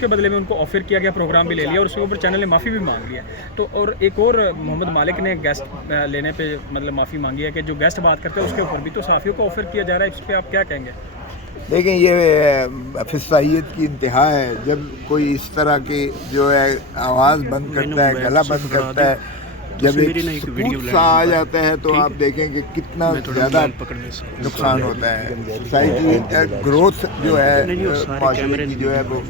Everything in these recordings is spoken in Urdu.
کے بدلے میں ان کو آفر کیا گیا, پروگرام بھی لے لیا, اور اس کے اوپر چینل نے معافی بھی مانگ لیا. تو اور ایک اور محمد مالک نے گیسٹ لینے پہ مطلب معافی مانگی ہے کہ جو گیسٹ بات کرتے ہیں اس کے اوپر بھی, تو صحافیوں کو آفر کیا جا رہا ہے, اس پہ آپ کیا کہیں گے؟ دیکھیں یہ فسطائیت کی انتہا ہے. جب کوئی اس طرح کی جو ہے آواز بند کرتا ہے, گلا بند کرتا ہے, جب ایک سکوت سا آ جاتا ہے تو آپ دیکھیں کہ کتنا زیادہ نقصان ہوتا ہے. سوسائٹی گروتھ جو ہے معاشرے کی جو ہے وہ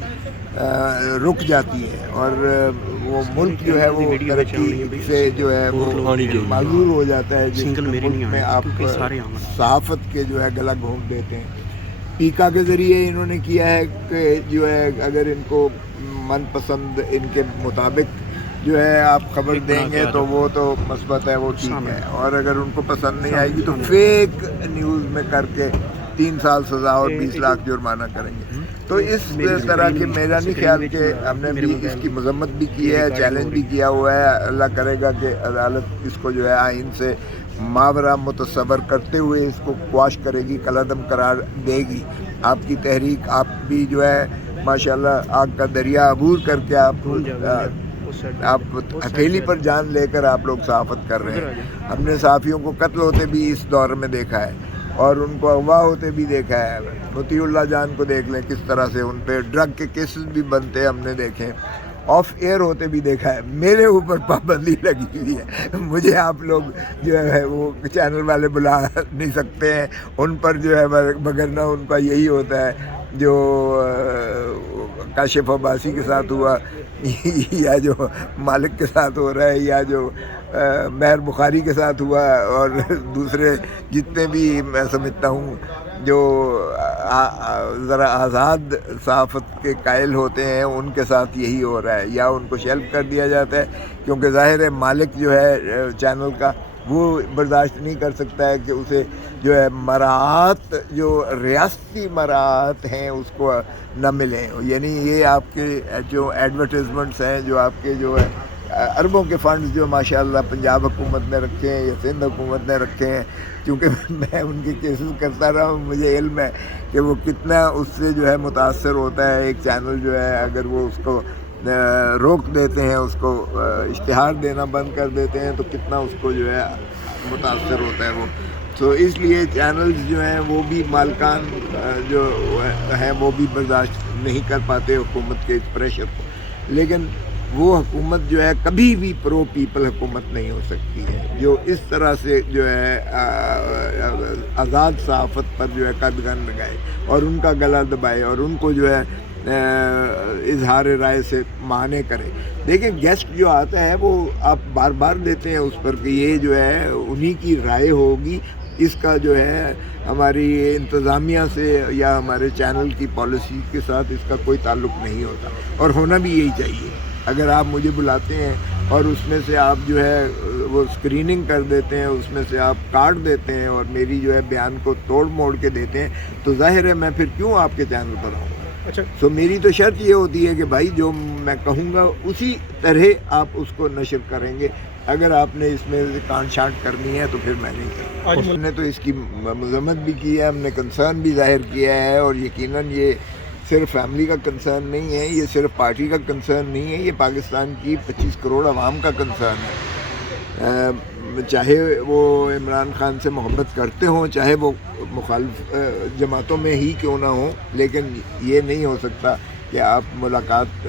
رک جاتی ہے, اور وہ ملک جو ہے وہ ترقی سے جو ہے وہ معذور ہو جاتا ہے. جس ملک میں آپ صحافت کے جو ہے گلا گھونٹ دیتے ہیں. پیکا کے ذریعے انہوں نے کیا ہے کہ جو ہے اگر ان کو من پسند ان کے مطابق جو ہے آپ خبر دیں گے تو وہ تو مثبت ہے, وہ ٹھیک ہے, اور اگر ان کو پسند نہیں آئے گی تو فیک نیوز میں کر کے 3 سال سزا اور 20 لاکھ جرمانہ کریں گے. تو اس طرح کے میرا نہیں خیال کہ ہم نے بھی اس کی مذمت بھی کی ہے, چیلنج بھی کیا ہوا ہے. اللہ کرے گا کہ عدالت اس کو جو ہے آئین سے ماورا متصور کرتے ہوئے اس کو قواش کرے گی, کالعدم قرار دے گی. آپ کی تحریک, آپ بھی جو ہے ماشاءاللہ آگ کا دریا عبور کر کے آپ ہتھیلی پر جان لے کر آپ لوگ صحافت کر رہے ہیں. ہم نے صحافیوں کو قتل ہوتے بھی اس دور میں دیکھا ہے, اور ان کو اغوا ہوتے بھی دیکھا ہے. مطیع اللہ جان کو دیکھ لیں, کس طرح سے ان پہ ڈرگ کے کیسز بھی بنتے ہم نے دیکھے, آف ایئر ہوتے بھی دیکھا ہے. میرے اوپر پابندی لگی ہوئی ہے, مجھے آپ لوگ جو ہے وہ چینل والے بلا نہیں سکتے ہیں ان پر جو ہے, مگر ان کا یہی ہوتا ہے جو کاشف عباسی کے ساتھ ہوا, یا جو مالک کے ساتھ ہو رہا ہے, یا جو مہر بخاری کے ساتھ ہوا, اور دوسرے جتنے بھی میں سمجھتا ہوں جو ذرا آزاد صحافت کے قائل ہوتے ہیں ان کے ساتھ یہی ہو رہا ہے. یا ان کو شیلف کر دیا جاتا ہے کیونکہ ظاہر ہے مالک جو ہے چینل کا وہ برداشت نہیں کر سکتا ہے کہ اسے جو ہے مراعات, جو ریاستی مراعات ہیں اس کو نہ ملیں. یعنی یہ آپ کے جو ایڈورٹیزمنٹس ہیں, جو آپ کے جو ہے اربوں کے فنڈز جو ماشاءاللہ پنجاب حکومت نے رکھے ہیں یا سندھ حکومت نے رکھے ہیں, چونکہ میں ان کے کیسز کرتا رہا ہوں, مجھے علم ہے کہ وہ کتنا اس سے جو ہے متاثر ہوتا ہے. ایک چینل جو ہے اگر وہ اس کو روک دیتے ہیں, اس کو اشتہار دینا بند کر دیتے ہیں, تو کتنا اس کو جو ہے متاثر ہوتا ہے وہ. تو اس لیے چینلز جو ہیں وہ بھی مالکان جو ہیں وہ بھی برداشت نہیں کر پاتے حکومت کے اس پریشر کو. لیکن وہ حکومت جو ہے کبھی بھی پرو پیپل حکومت نہیں ہو سکتی ہے جو اس طرح سے جو ہے آزاد صحافت پر جو ہے قدغن لگائے اور ان کا گلا دبائے اور ان کو جو ہے اظہار رائے سے معنی کرے. دیکھیں گیسٹ جو آتا ہے وہ آپ بار بار دیتے ہیں اس پر کہ یہ جو ہے انہی کی رائے ہوگی, اس کا جو ہے ہماری انتظامیہ سے یا ہمارے چینل کی پالیسی کے ساتھ اس کا کوئی تعلق نہیں ہوتا, اور ہونا بھی یہی چاہیے. اگر آپ مجھے بلاتے ہیں اور اس میں سے آپ جو ہے وہ اسکریننگ کر دیتے ہیں, اس میں سے آپ کاٹ دیتے ہیں اور میری جو ہے بیان کو توڑ موڑ کے دیتے ہیں, تو ظاہر ہے میں پھر کیوں آپ کے چینل پر آؤں. اچھا, تو میری تو شرط یہ ہوتی ہے کہ بھائی جو میں کہوں گا اسی طرح آپ اس کو نشر کریں گے. اگر آپ نے اس میں کانٹ چھانٹ کرنی ہے تو پھر میں نہیں کروں. ہم نے تو اس کی مذمت بھی کی ہے, ہم نے کنسرن بھی ظاہر کیا ہے, اور یقیناً یہ صرف فیملی کا کنسرن نہیں ہے, یہ صرف پارٹی کا کنسرن نہیں ہے, یہ پاکستان کی 25 کروڑ عوام کا کنسرن ہے. چاہے وہ عمران خان سے محبت کرتے ہوں, چاہے وہ مخالف جماعتوں میں ہی کیوں نہ ہوں, لیکن یہ نہیں ہو سکتا کہ آپ ملاقات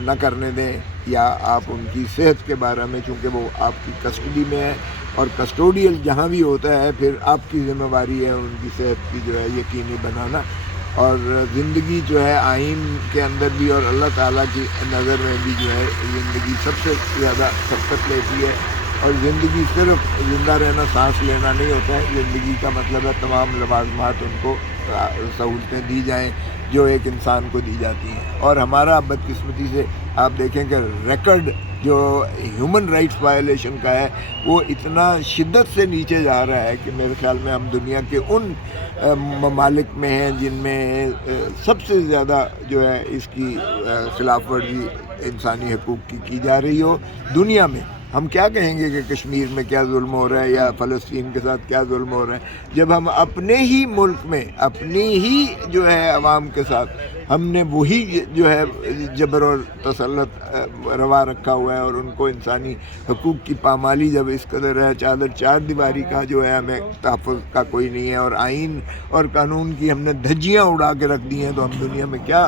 نہ کرنے دیں یا آپ ان کی صحت کے بارے میں, چونکہ وہ آپ کی کسٹڈی میں ہے اور کسٹوڈیل جہاں بھی ہوتا ہے پھر آپ کی ذمہ داری ہے ان کی صحت کی جو ہے یقینی بنانا. اور زندگی جو ہے آئین کے اندر بھی اور اللہ تعالیٰ کی نظر میں بھی جو ہے زندگی سب سے زیادہ سبقت لیتی ہے, اور زندگی صرف زندہ رہنا, سانس لینا نہیں ہوتا ہے. زندگی کا مطلب ہے تمام لوازمات ان کو سہولتیں دی جائیں جو ایک انسان کو دی جاتی ہیں. اور ہمارا بدقسمتی سے آپ دیکھیں کہ ریکارڈ جو ہیومن رائٹس وائلیشن کا ہے وہ اتنا شدت سے نیچے جا رہا ہے کہ میرے خیال میں ہم دنیا کے ان ممالک میں ہیں جن میں سب سے زیادہ جو ہے اس کی خلاف ورزی انسانی حقوق کی جا رہی ہو دنیا میں. ہم کیا کہیں گے کہ کشمیر میں کیا ظلم ہو رہا ہے یا فلسطین کے ساتھ کیا ظلم ہو رہا ہے، جب ہم اپنے ہی ملک میں اپنی ہی جو ہے عوام کے ساتھ ہم نے وہی جو ہے جبر اور تسلط روا رکھا ہوا ہے، اور ان کو انسانی حقوق کی پامالی جب اس قدر ہے، چار دیواری کا جو ہے ہمیں تحفظ کا کوئی نہیں ہے، اور آئین اور قانون کی ہم نے دھجیاں اڑا کے رکھ دی ہیں، تو ہم دنیا میں کیا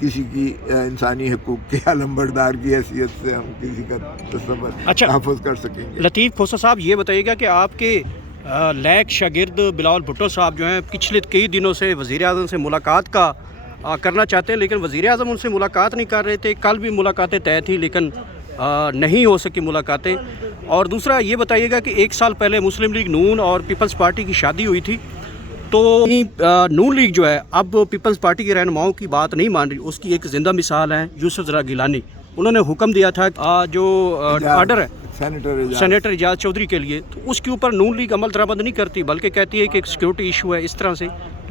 کسی کی انسانی حقوق کے علمبردار کی حیثیت سے ہم کسی کا تصور تحفظ کر سکیں گے؟ لطیف کھوسہ صاحب، یہ بتائیے گا کہ آپ کے لیک شاگرد بلاول بھٹو صاحب جو ہیں پچھلے کئی دنوں سے وزیر اعظم سے ملاقات کا کرنا چاہتے ہیں، لیکن وزیر اعظم ان سے ملاقات نہیں کر رہے تھے. کل بھی ملاقاتیں طے تھیں لیکن نہیں ہو سکی ملاقاتیں. اور دوسرا یہ بتائیے گا کہ 1 سال پہلے مسلم لیگ نون اور پیپلز پارٹی کی شادی ہوئی تھی، تو نون لیگ جو ہے اب پیپلز پارٹی کے رہنماؤں کی بات نہیں مان رہی. اس کی ایک زندہ مثال ہے یوسف زرا گیلانی. انہوں نے حکم دیا تھا جو آرڈر ہے سینیٹر اعجاز چودھری کے لیے، تو اس کے اوپر نون لیگ عمل درآمد نہیں کرتی، بلکہ کہتی ہے کہ ایک سیکورٹی ایشو ہے. اس طرح سے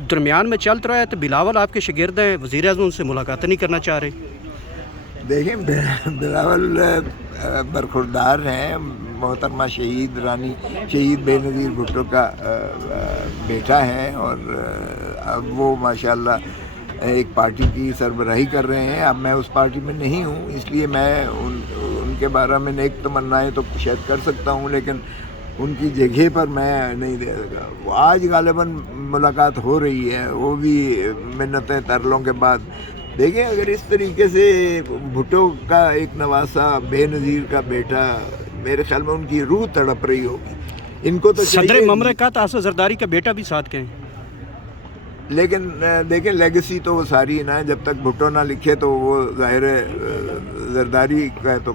درمیان میں چلتا رہا ہے. تو بلاول آپ کے شاگرد ہیں، وزیر اعظم ان سے ملاقات نہیں کرنا چاہ رہے. دیکھیں بلاول برخوردار ہیں، محترمہ شہید بے نظیر بھٹو کا بیٹا ہے، اور اب وہ ماشاءاللہ ایک پارٹی کی سربراہی کر رہے ہیں. اب میں اس پارٹی میں نہیں ہوں، اس لیے میں ان کے بارے میں نیک تمنائیں تو شاید کر سکتا ہوں، لیکن ان کی جگہ پر میں نہیں دے سکا. وہ آج غالباً ملاقات ہو رہی ہے، وہ بھی منتیں ترلوں کے بعد. دیکھیں اگر اس طریقے سے بھٹو کا ایک نواسا بے نظیر کا بیٹا، میرے خیال میں ان کی روح تڑپ رہی ہوگی. ان کو تو صدر مملکت آصف زرداری کا بیٹا بھی ساتھ گئے، لیکن دیکھیں لیگیسی تو وہ ساری نا، جب تک بھٹو نہ لکھے تو وہ ظاہر ہے زرداری کا. تو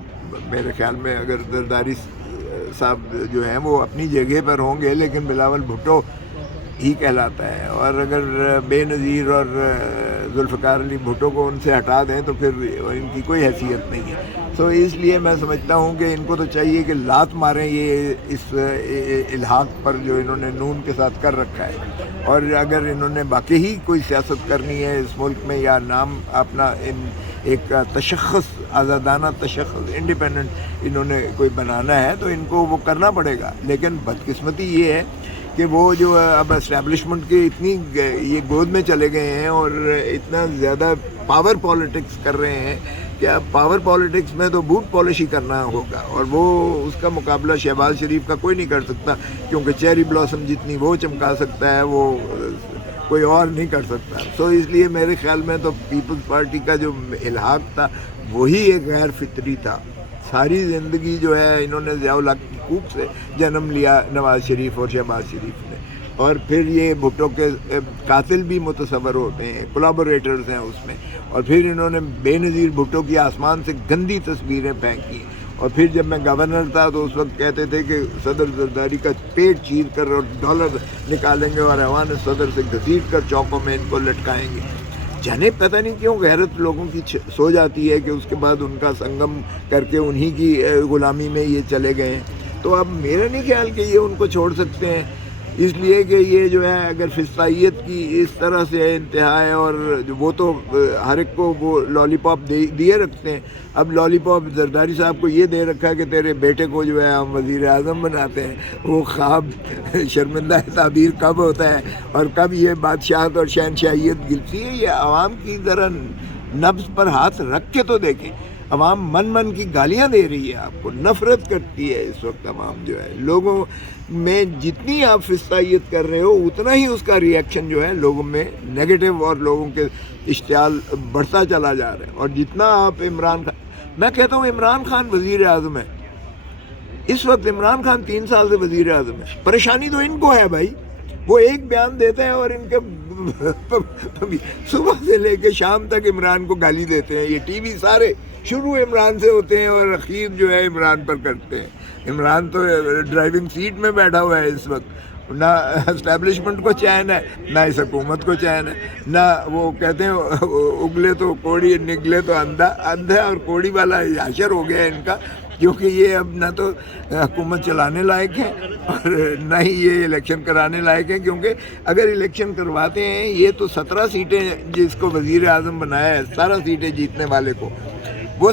میرے خیال میں اگر زرداری صاحب جو ہیں وہ اپنی جگہ پر ہوں گے، لیکن بلاول بھٹو ہی کہلاتا ہے. اور اگر بے نظیر اور ذوالفقار علی بھٹو کو ان سے ہٹا دیں تو پھر ان کی کوئی حیثیت نہیں ہے. تو اس لیے میں سمجھتا ہوں کہ ان کو تو چاہیے کہ لات ماریں یہ اس الحاق پر جو انہوں نے نون کے ساتھ کر رکھا ہے. اور اگر انہوں نے باقی ہی کوئی سیاست کرنی ہے اس ملک میں، یا نام اپنا ایک تشخص، آزادانہ تشخص، انڈیپینڈنٹ انہوں نے کوئی بنانا ہے، تو ان کو وہ کرنا پڑے گا. لیکن بدقسمتی یہ ہے کہ وہ جو اب اسٹیبلشمنٹ کے اتنی یہ گود میں چلے گئے ہیں اور اتنا زیادہ پاور پالیٹکس کر رہے ہیں کہ اب پاور پالیٹکس میں تو بوٹ پالش ہی کرنا ہوگا، اور وہ اس کا مقابلہ شہباز شریف کا کوئی نہیں کر سکتا، کیونکہ چیری بلاسم جتنی وہ چمکا سکتا ہے وہ کوئی اور نہیں کر سکتا. تو اس لیے میرے خیال میں تو پیپلز پارٹی کا جو الحاق تھا وہی ایک غیر فطری تھا. ساری زندگی جو ہے انہوں نے ضیاء الحق کی کوکھ سے جنم لیا، نواز شریف اور شہباز شریف نے، اور پھر یہ بھٹو کے قاتل بھی متصور ہوتے ہیں، کولابوریٹرز ہیں اس میں. اور پھر انہوں نے بے نظیر بھٹو کی آسمان سے گندی تصویریں پھینکی. اور پھر جب میں گورنر تھا تو اس وقت کہتے تھے کہ صدر زرداری کا پیٹ چیر کر اور ڈالر نکالیں گے اور ایوان صدر سے گھسیٹ کر چوکوں میں ان کو لٹکائیں گے. جانے پتہ نہیں کیوں غیرت لوگوں کی سو جاتی ہے کہ اس کے بعد ان کا سنگم کر کے انہی کی غلامی میں یہ چلے گئے ہیں. تو اب میرا نہیں خیال کہ یہ ان کو چھوڑ سکتے ہیں، اس لیے کہ یہ جو ہے اگر فسطائیت کی اس طرح سے انتہا ہے، اور وہ تو ہر ایک کو وہ لالی پاپ دیے رکھتے ہیں. اب لالی پاپ زرداری صاحب کو یہ دے رکھا ہے کہ تیرے بیٹے کو جو ہے ہم وزیر اعظم بناتے ہیں. وہ خواب شرمندہ تعبیر کب ہوتا ہے اور کب یہ بادشاہت اور شہنشاہیت گرتی ہے. یہ عوام کی ذرا نبض پر ہاتھ رکھ کے تو دیکھیں. عوام من کی گالیاں دے رہی ہے آپ کو، نفرت کرتی ہے اس وقت. عوام جو ہے لوگوں میں جتنی آپ فسطائیت کر رہے ہو اتنا ہی اس کا ری ایکشن جو ہے لوگوں میں نیگیٹو اور لوگوں کے اشتعال بڑھتا چلا جا رہا ہے. اور جتنا آپ عمران خان، میں کہتا ہوں عمران خان وزیر اعظم ہے اس وقت. عمران خان 3 سال سے وزیر اعظم ہے. پریشانی تو ان کو ہے بھائی. وہ ایک بیان دیتے ہیں اور ان کے صبح سے لے کے شام تک عمران کو گالی دیتے ہیں. یہ ٹی وی سارے شروع عمران سے ہوتے ہیں اور اخیر جو ہے عمران پر کرتے ہیں. عمران تو ڈرائیونگ سیٹ میں بیٹھا ہوا ہے اس وقت. نہ اسٹیبلشمنٹ کو چین ہے، نہ اس حکومت کو چین ہے، نہ وہ کہتے ہیں اگلے تو کوڑی نگلے تو اندھا اور کوڑی والا حشر ہو گیا ان کا. کیونکہ یہ اب نہ تو حکومت چلانے لائق ہے اور نہ ہی یہ الیکشن کرانے لائق ہے. کیونکہ اگر الیکشن کرواتے ہیں یہ تو 17 سیٹیں جس کو وزیر اعظم بنایا ہے، 17 سیٹیں جیتنے والے کو، وہ